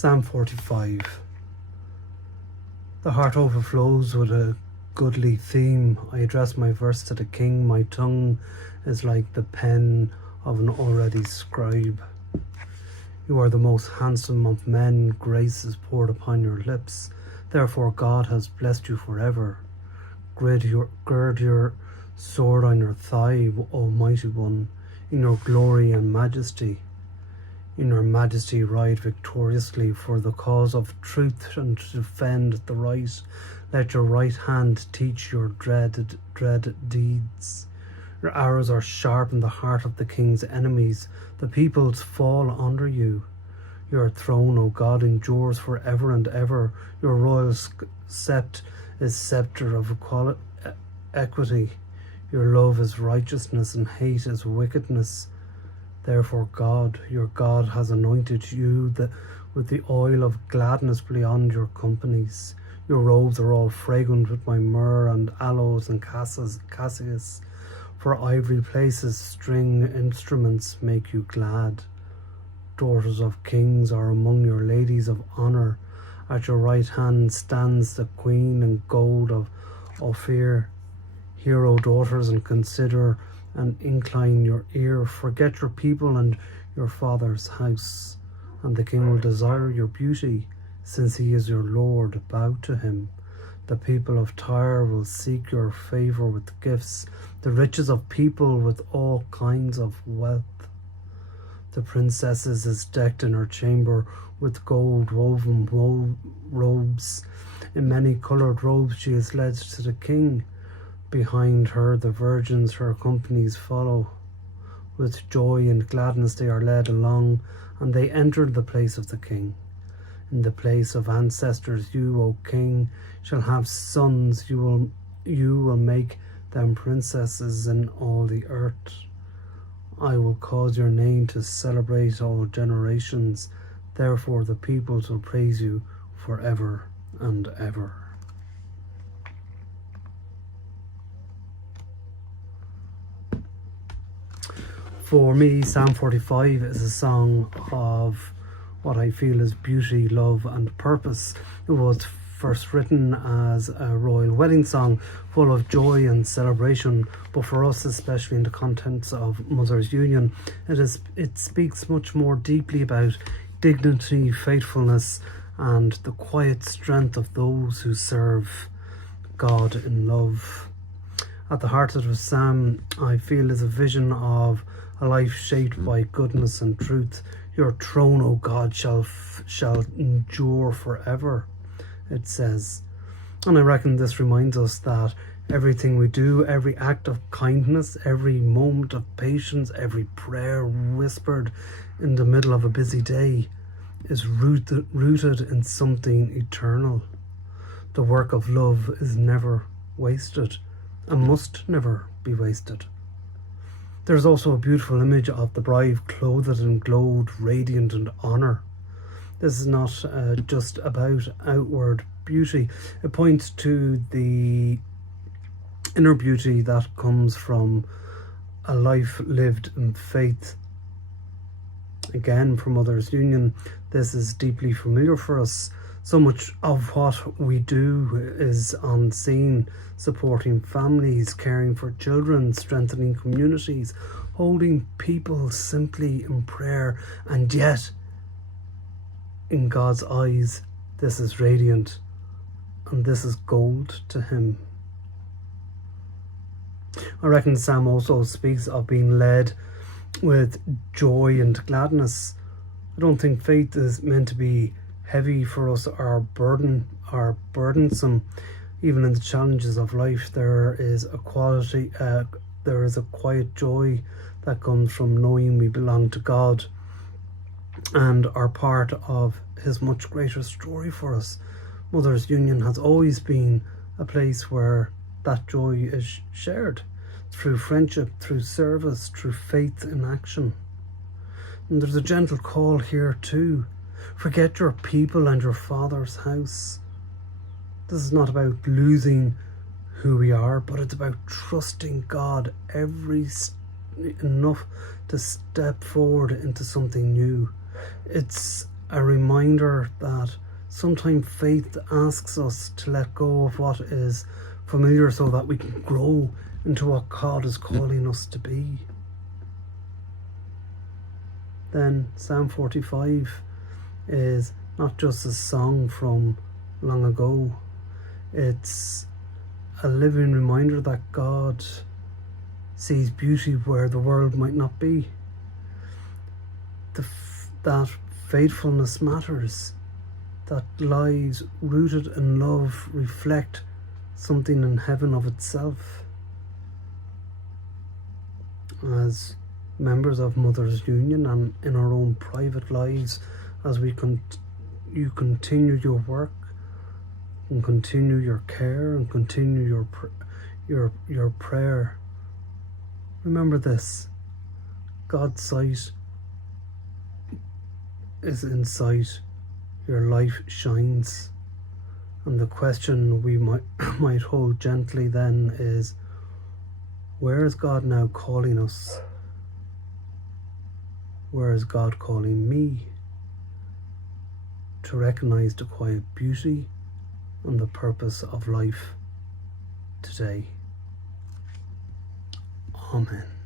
Psalm 45. The heart overflows with a goodly theme. I address my verse to the King. My tongue is like the pen of an already scribe. You are the most handsome of men. Grace is poured upon your lips. Therefore God has blessed you forever. Gird your sword on your thigh, O mighty one, in your glory and majesty. In your majesty ride victoriously for the cause of truth and to defend the right. Let your right hand teach your dread deeds. Your arrows are sharp in the heart of the king's enemies. The peoples fall under you. Your throne, O God, endures forever and ever. Your royal scepter is scepter of equity. Your love is righteousness and hate is wickedness. Therefore God, your God, has anointed you with the oil of gladness beyond your companies. Your robes are all fragrant with my myrrh and aloes and cassis. For ivory places, string instruments make you glad. Daughters of kings are among your ladies of honour. At your right hand stands the queen in gold of Ophir. Hear, O daughters, and consider and incline your ear. Forget your people and your father's house, and the king will desire your beauty, since he is your Lord. Bow to him. The people of Tyre will seek your favour with gifts, the riches of people with all kinds of wealth. The princess is decked in her chamber with gold woven robes. In many coloured robes she is led to the king. Behind her the virgins, her companies, follow. With joy and gladness they are led along, and they enter the place of the king. In the place of ancestors you, O king, shall have sons. You will make them princesses in all the earth. I will cause your name to celebrate all generations. Therefore the peoples will praise you forever and ever. For me, Psalm 45 is a song of what I feel is beauty, love and purpose. It was first written as a royal wedding song full of joy and celebration, but for us, especially in the contents of Mother's Union, it speaks much more deeply about dignity, faithfulness and the quiet strength of those who serve God in love. At the heart of the psalm, I feel, is a vision of a life shaped by goodness and truth. Your throne, O God, shall endure forever, it says. And I reckon this reminds us that everything we do, every act of kindness, every moment of patience, every prayer whispered in the middle of a busy day is rooted in something eternal. The work of love is never wasted and must never be wasted. There's also a beautiful image of the bride clothed in gold, radiant in honour. This is not just about outward beauty. It points to the inner beauty that comes from a life lived in faith. Again, from Mother's Union, this is deeply familiar for us. So much of what we do is unseen, supporting families, caring for children, strengthening communities, holding people simply in prayer, and yet, in God's eyes, this is radiant, and this is gold to him. I reckon Psalm also speaks of being led with joy and gladness. I don't think faith is meant to be heavy for us or burdensome. Even in the challenges of life, there is a quiet joy that comes from knowing we belong to God and are part of his much greater story for us. Mother's Union has always been a place where that joy is shared through friendship, through service, through faith in action. And there's a gentle call here too. Forget your people and your father's house. This is not about losing who we are, but it's about trusting God enough to step forward into something new. It's a reminder that sometimes faith asks us to let go of what is familiar so that we can grow into what God is calling us to be. Then Psalm 45 is not just a song from long ago, it's a living reminder that God sees beauty where the world might not be. That faithfulness matters, that lives rooted in love reflect something in heaven of itself. As members of Mothers Union and in our own private lives, as you continue your work and continue your care and continue your prayer, remember this: God's sight is in sight, your life shines. And the question we might hold gently then is, where is God now calling us? Where is God calling me to recognize the quiet beauty and the purpose of life today? Amen.